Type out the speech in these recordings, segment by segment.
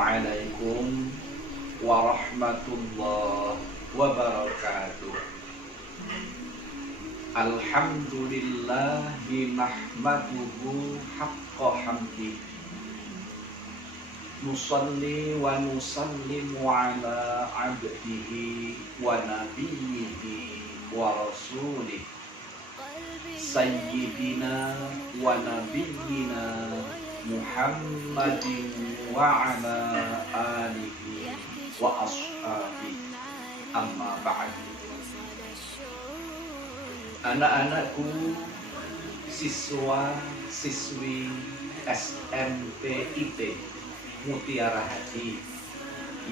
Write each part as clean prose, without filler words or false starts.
Assalamualaikum warahmatullahi wabarakatuh. Alhamdulillahi nahmaduhu haqqa hamdi. Nusalli wa nusallimu ala abdihi wa nabiyyihi wa rasulih Sayyidina wa nabiyyina Muhammadin wa ala alihi wa ashabihi, amma ba'du. Anak-anakku, siswa siswi SMPIT Mutiara Hati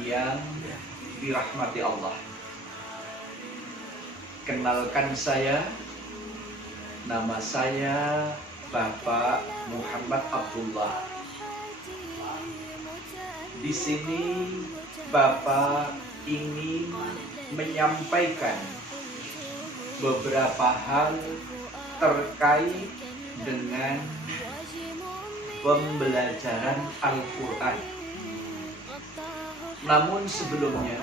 yang dirahmati Allah, kenalkan saya, nama saya Bapak Muhammad Abdullah. Di sini Bapak ingin menyampaikan beberapa hal terkait dengan pembelajaran Al-Quran. Namun sebelumnya,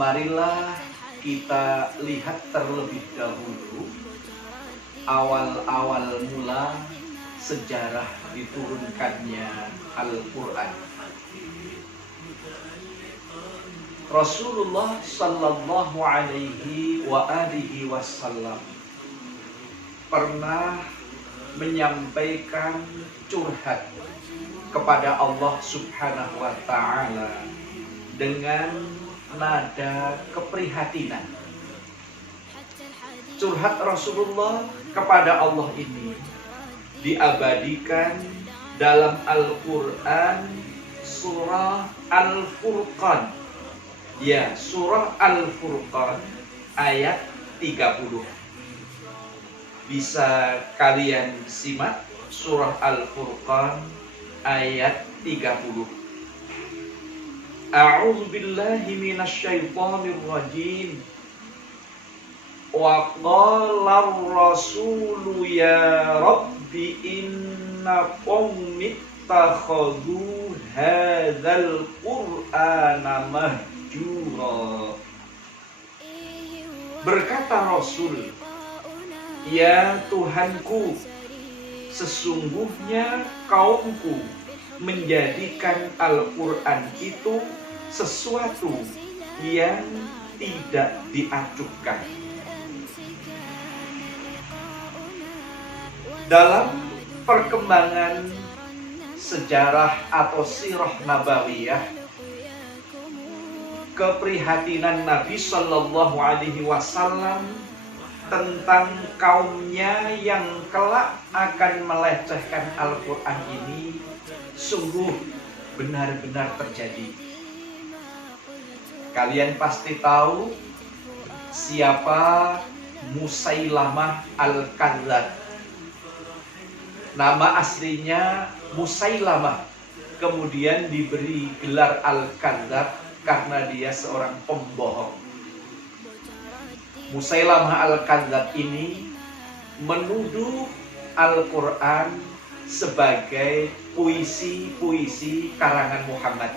marilah kita lihat terlebih dahulu awal-awal mula sejarah diturunkannya Al-Quran. Rasulullah sallallahu alaihi wa alihi wasallam pernah menyampaikan curhat kepada Allah Subhanahu wa ta'ala dengan nada keprihatinan. Curhat Rasulullah kepada Allah ini diabadikan dalam Al-Quran surah Al-Furqan. Ya, surah Al-Furqan ayat 30. Bisa kalian simak surah Al-Furqan ayat 30. A'udzu billahi minasyaitonir rajim. Wa qala ar-rasulu ya rabbi inna qaumi ittakhadhu hadzal qur'ana mahjura. Berkata Rasul, ya Tuhanku, sesungguhnya kaumku menjadikan Al-Quran itu sesuatu yang tidak diacuhkan. Dalam perkembangan sejarah atau sirah nabawiyah, keprihatinan Nabi Shallallahu Alaihi Wasallam tentang kaumnya yang kelak akan melecehkan Al-Quran ini sungguh benar-benar terjadi. Kalian pasti tahu siapa Musailamah Al-Kadzdzab. Nama aslinya Musailamah, kemudian diberi gelar Al-Kadzdzab karena dia seorang pembohong. Musailamah Al-Kadzdzab ini menuduh Al-Quran sebagai puisi-puisi karangan Muhammad.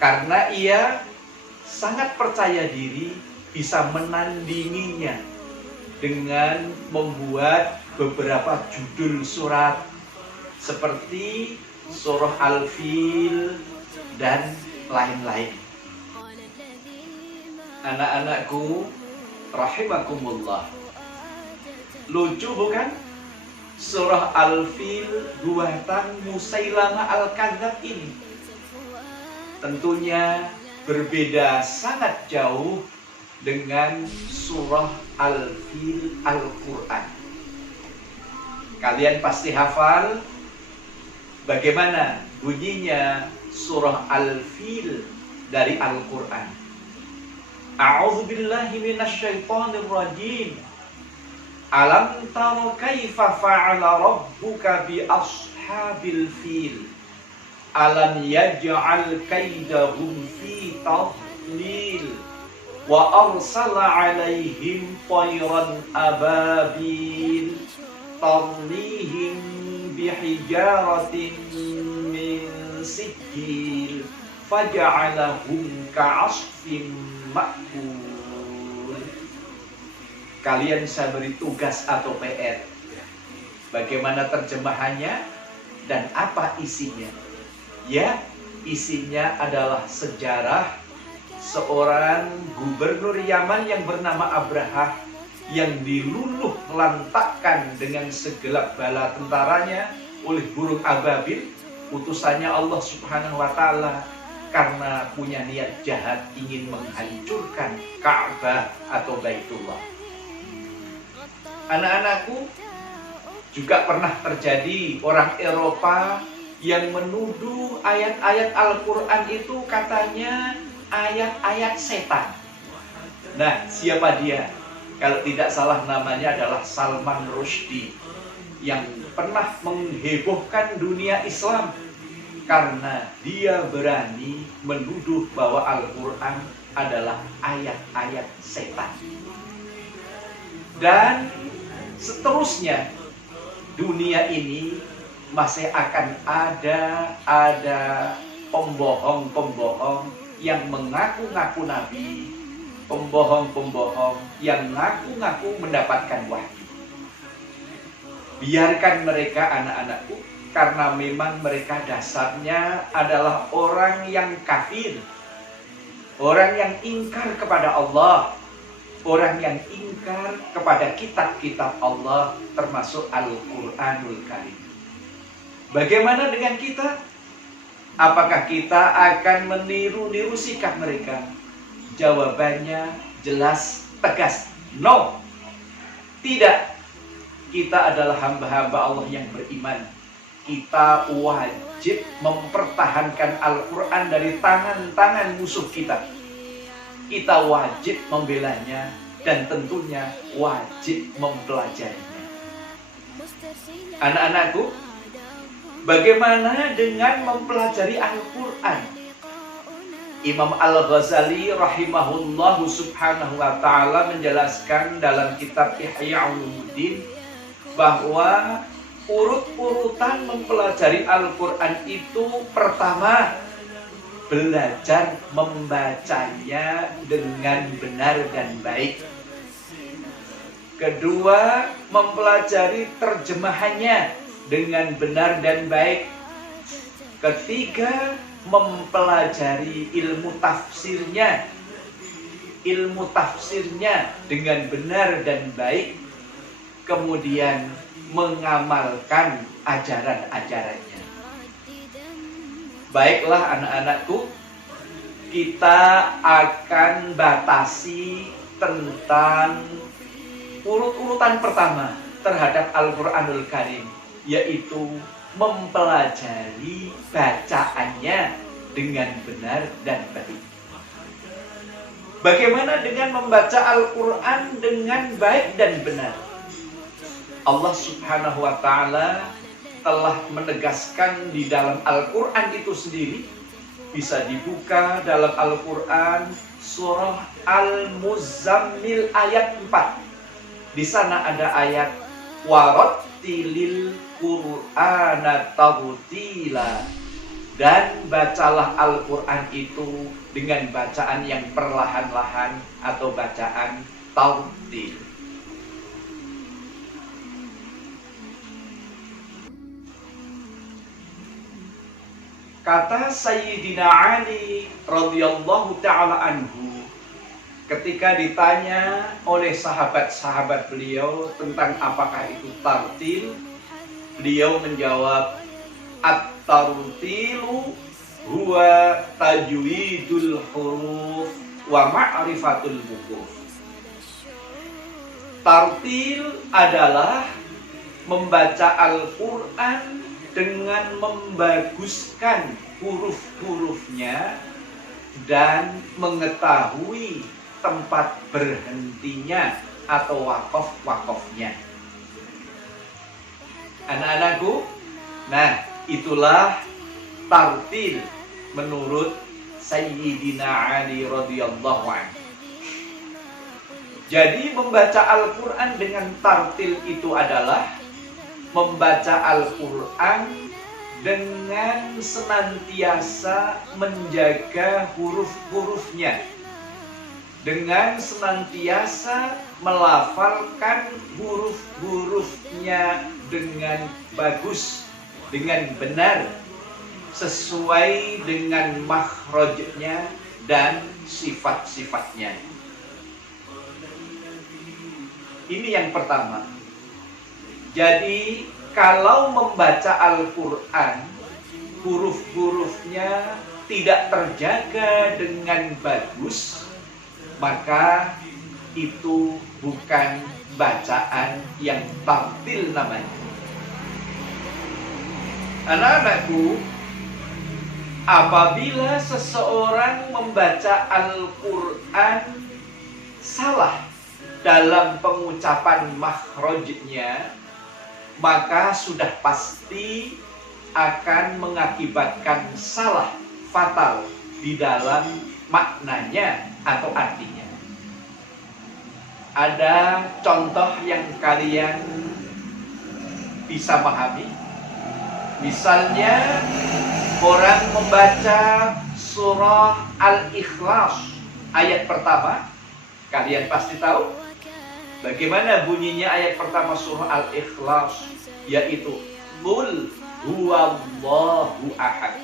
Karena ia sangat percaya diri bisa menandinginya dengan membuat beberapa judul surat seperti surah Al-Fil dan lain-lain. Anak-anakku rahimakumullah, lucu bukan? Surah Al-Fil buatan Musailamah Al-Kadzdzab ini tentunya berbeda sangat jauh dengan surah Al-Fil Al-Quran. Kalian pasti hafal bagaimana bunyinya surah Al-Fil dari Al-Quran. A'udzu billahi minasyaitonir rajim. Alam tara kaifa fa'ala rabbuka bi ashabil fil. Alam yaj'al kaidahum fi tadlil. Wa arsala 'alaihim tayran ababil. Tarmihim bihijaratin min faja'alahum ka'asfin ma'kul. Kalian saya beri tugas atau PR. Bagaimana terjemahannya dan apa isinya? Ya, isinya adalah sejarah seorang gubernur Yaman yang bernama Abrahah yang diluluh lantakkan dengan segelap bala tentaranya oleh burung ababil, utusannya Allah Subhanahu wa taala, karena punya niat jahat ingin menghancurkan Ka'bah atau Baitullah. Anak-anakku, juga pernah terjadi orang Eropa yang menuduh ayat-ayat Al-Quran itu katanya ayat-ayat setan. Nah, siapa dia? Kalau tidak salah namanya adalah Salman Rushdie, yang pernah menghebohkan dunia Islam karena dia berani menuduh bahwa Al-Quran adalah ayat-ayat setan. Dan seterusnya, dunia ini masih akan ada pembohong-pembohong yang mengaku-ngaku nabi, pembohong-pembohong yang ngaku-ngaku mendapatkan wahyu. Biarkan mereka, anak-anakku, karena memang mereka dasarnya adalah orang yang kafir, orang yang ingkar kepada Allah, orang yang ingkar kepada kitab-kitab Allah, termasuk Al-Quranul Karim. Bagaimana dengan kita? Apakah kita akan meniru-niru sikap mereka? Jawabannya jelas, tegas, no. Tidak. Kita adalah hamba-hamba Allah yang beriman. Kita wajib mempertahankan Al-Quran dari tangan-tangan musuh kita. Kita wajib membelanya dan tentunya wajib mempelajarinya. Anak-anakku, bagaimana dengan mempelajari Al-Quran? Imam Al-Ghazali rahimahullahu subhanahu wa ta'ala menjelaskan dalam kitab Ihya Ulumuddin bahwa urut-urutan mempelajari Al-Quran itu: pertama, belajar membacanya dengan benar dan baik. Kedua, mempelajari terjemahannya dengan benar dan baik. Ketiga, mempelajari ilmu tafsirnya dengan benar dan baik. Kemudian mengamalkan ajaran-ajarannya. Baiklah anak-anakku, kita akan batasi tentang urut-urutan pertama terhadap Al-Quranul Karim, yaitu mempelajari bacaannya dengan benar dan baik. Bagaimana dengan membaca Al-Quran dengan baik dan benar? Allah Subhanahu wa ta'ala telah menegaskan di dalam Al-Quran itu sendiri. Bisa dibuka dalam Al-Quran surah Al-Muzammil ayat 4. Di sana ada ayat warattilil Qur'ana tartila, dan bacalah Al-Quran itu dengan bacaan yang perlahan-lahan atau bacaan tartil. Kata Sayyidina Ali radhiyallahu ta'ala anhu, ketika ditanya oleh sahabat-sahabat beliau tentang apakah itu tartil, beliau menjawab, at-tartilu huwa tajwidul huruf wa ma'rifatul wuquf. Tartil adalah membaca Al-Quran dengan membaguskan huruf-hurufnya dan mengetahui tempat berhentinya atau wakof-wakofnya. Anak-anakku, nah itulah tartil menurut Sayyidina Ali radhiyallahu anhu. Jadi membaca Al-Quran dengan tartil itu adalah membaca Al-Quran dengan senantiasa menjaga huruf-hurufnya, dengan senantiasa melafalkan huruf-hurufnya dengan bagus, dengan benar, sesuai dengan makhrajnya dan sifat-sifatnya. Ini yang pertama. Jadi kalau membaca Al-Quran, huruf-hurufnya tidak terjaga dengan bagus, maka itu bukan bacaan yang tartil namanya. Anak-anakku, apabila seseorang membaca Al-Quran salah dalam pengucapan makhrajnya, maka sudah pasti akan mengakibatkan salah fatal di dalam maknanya atau artinya. Ada contoh yang kalian bisa pahami. Misalnya orang membaca surah Al-Ikhlas ayat pertama, kalian pasti tahu bagaimana bunyinya ayat pertama surah Al-Ikhlas, yaitu Qul huwallahu ahad.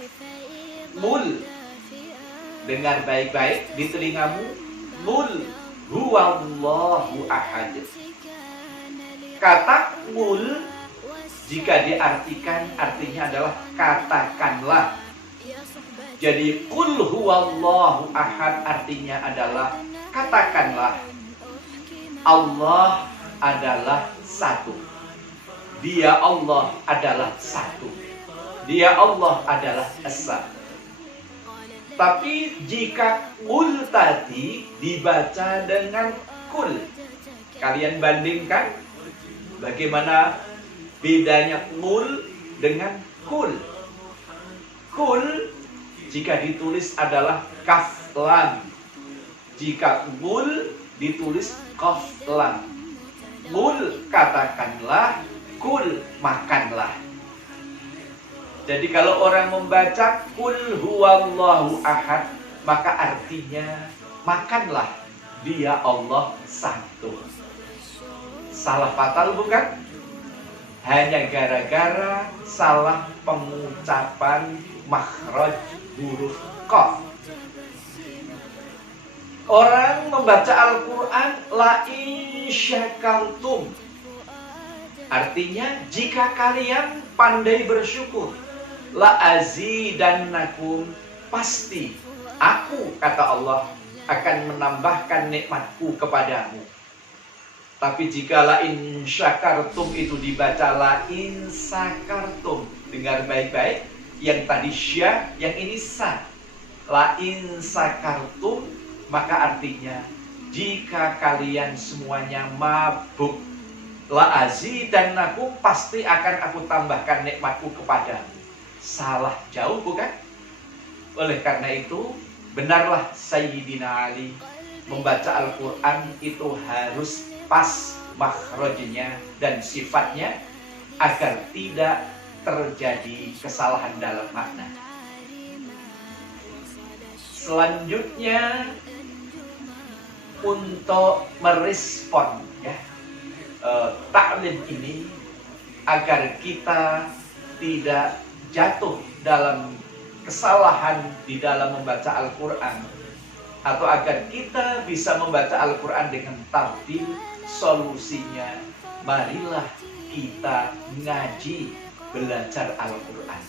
Qul, dengar baik-baik di telingamu, Qul huwallahu ahad. Kata qul jika diartikan artinya adalah katakanlah. Jadi qul huwallahu ahad artinya adalah katakanlah Allah adalah satu. Dia Allah adalah satu. Dia Allah adalah esa. Tapi jika qul tadi dibaca dengan kul, kalian bandingkan bagaimana bedanya qul dengan kul. Kul jika ditulis adalah kaf lam. Jika qul ditulis qaf lam. Qul katakanlah, kul makanlah. Jadi kalau orang membaca qul huwallahu ahad, maka artinya makanlah, dia Allah satu. Salah fatal bukan? Hanya gara-gara salah pengucapan makhraj huruf qaf. Orang membaca Al-Quran la in syakartum, artinya jika kalian pandai bersyukur, la azidannakum, pasti aku, kata Allah, akan menambahkan nikmatku kepadamu. Tapi jika la in syakartum itu dibaca la in sakartum, dengar baik-baik, yang tadi sya, yang ini sa. La in sakartum, maka artinya jika kalian semuanya mabuk, la azidannakum, pasti akan aku tambahkan nikmatku kepadamu. Salah jauh bukan? Oleh karena itu benarlah Sayyidina Ali membaca Al-Quran itu harus pas makhrajnya dan sifatnya agar tidak terjadi kesalahan dalam makna. Selanjutnya untuk merespon taklim ini agar kita tidak jatuh dalam kesalahan di dalam membaca Al-Quran, atau agar kita bisa membaca Al-Quran dengan tartil, solusinya marilah kita ngaji, belajar Al-Quran.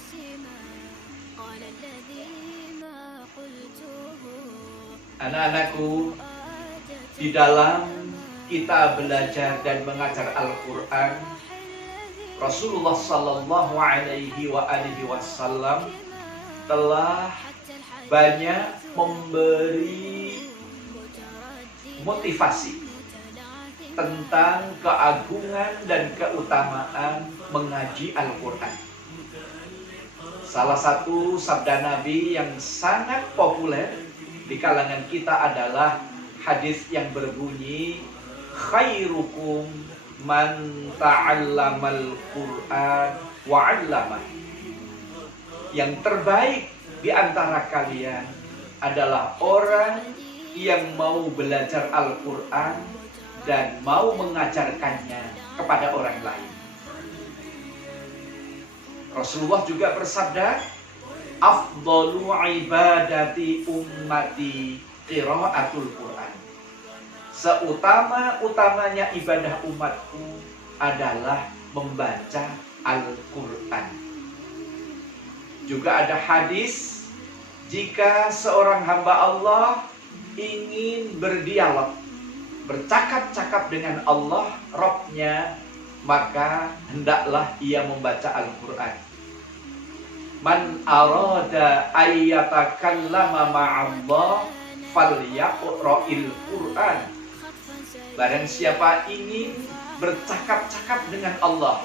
Anak-anakku, di dalam kita belajar dan mengajar Al-Quran, Rasulullah Sallallahu Alaihi Wasallam telah banyak memberi motivasi tentang keagungan dan keutamaan mengaji Al-Quran. Salah satu sabda Nabi yang sangat populer di kalangan kita adalah hadis yang berbunyi, khairukum man ta'allamal Qur'an wa 'allamah. Yang terbaik di antara kalian adalah orang yang mau belajar Al-Quran dan mau mengajarkannya kepada orang lain. Rasulullah juga bersabda, afdalu ibadati ummati qiraatul Quran. Seutama-utamanya ibadah umatku adalah membaca Al-Quran. Juga ada hadis, jika seorang hamba Allah ingin berdialog, bercakap-cakap dengan Allah, Rabb-nya, maka hendaklah ia membaca Al-Quran. Man arada ayyatakallama ma'allah falyaqra'il Quran. Barang siapa ingin bercakap-cakap dengan Allah,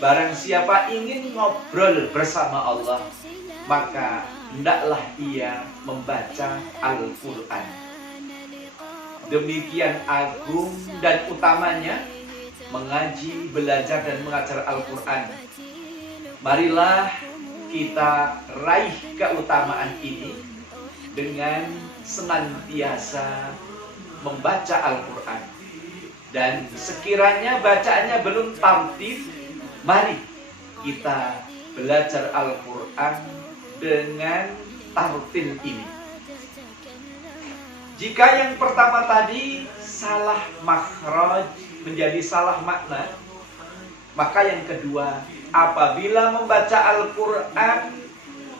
barang siapa ingin ngobrol bersama Allah, maka hendaklah ia membaca Al-Quran. Demikian agung dan utamanya mengaji, belajar dan mengajar Al-Quran. Marilah kita raih keutamaan ini dengan senantiasa membaca Al-Quran. Dan sekiranya bacaannya belum tartif, mari kita belajar Al-Quran dengan tartil ini. Jika yang pertama tadi salah makhraj menjadi salah makna, maka yang kedua, apabila membaca Al-Quran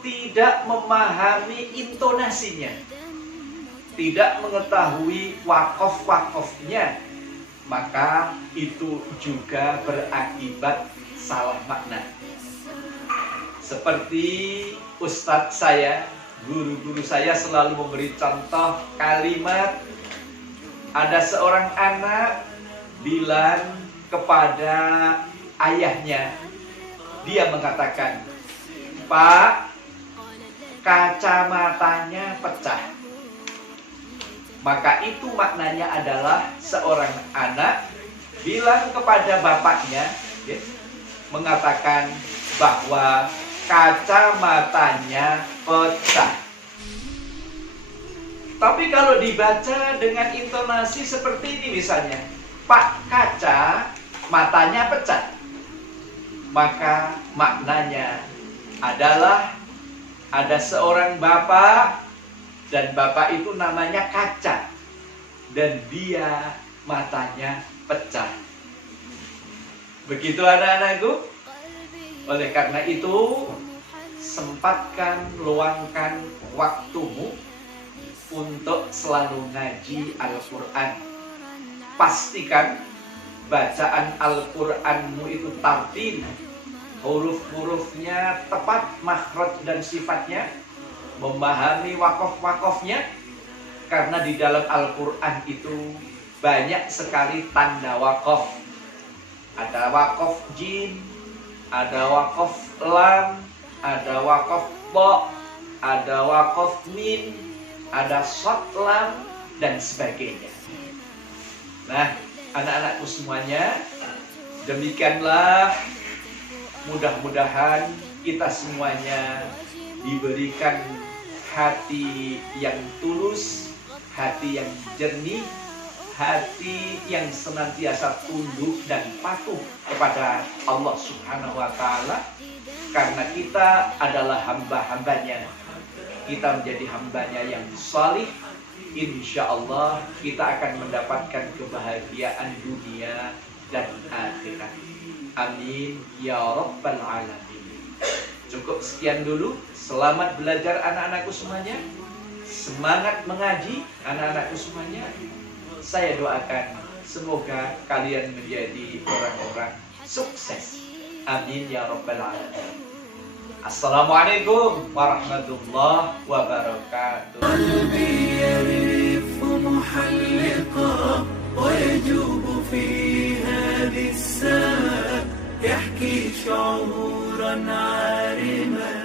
tidak memahami intonasinya, tidak mengetahui wakof-wakofnya, maka itu juga berakibat salah makna. Seperti ustadz saya, guru-guru saya selalu memberi contoh kalimat, ada seorang anak bilang kepada ayahnya, dia mengatakan, Pak, kacamatanya pecah. Maka itu maknanya adalah seorang anak bilang kepada bapaknya, ya, mengatakan bahwa kacamatanya pecah. Tapi kalau dibaca dengan intonasi seperti ini misalnya, Pak, kaca matanya pecah, maka maknanya adalah ada seorang bapak, dan bapak itu namanya kaca, dan dia matanya pecah. Begitu anak-anakku. Oleh karena itu, sempatkan, luangkan waktumu untuk selalu ngaji Al-Quran. Pastikan bacaan Al-Quranmu itu tartil, huruf-hurufnya tepat, makhraj dan sifatnya, memahami wakof-wakofnya, karena di dalam Al-Quran itu banyak sekali tanda wakof. Ada wakof jim, ada wakof lam, ada wakof bo, ada wakof min, ada shad lam, dan sebagainya. Nah, anak-anakku semuanya, demikianlah mudah-mudahan kita semuanya diberikan hati yang tulus, hati yang jernih, hati yang senantiasa tunduk dan patuh kepada Allah Subhanahu wa Ta'ala, karena kita adalah hamba-hambanya. Kita menjadi hambanya yang salih, insya Allah kita akan mendapatkan kebahagiaan dunia dan akhirat. Amin ya rabbal alamin. Cukup sekian dulu. Selamat belajar anak-anakku semuanya. Semangat mengaji anak-anakku semuanya. Saya doakan semoga kalian menjadi orang-orang sukses. Amin ya rabbal alamin. Assalamualaikum warahmatullahi wabarakatuh. قلبي يرف محلقا ويجوب في هذه الساعة يحكي شعورا عارما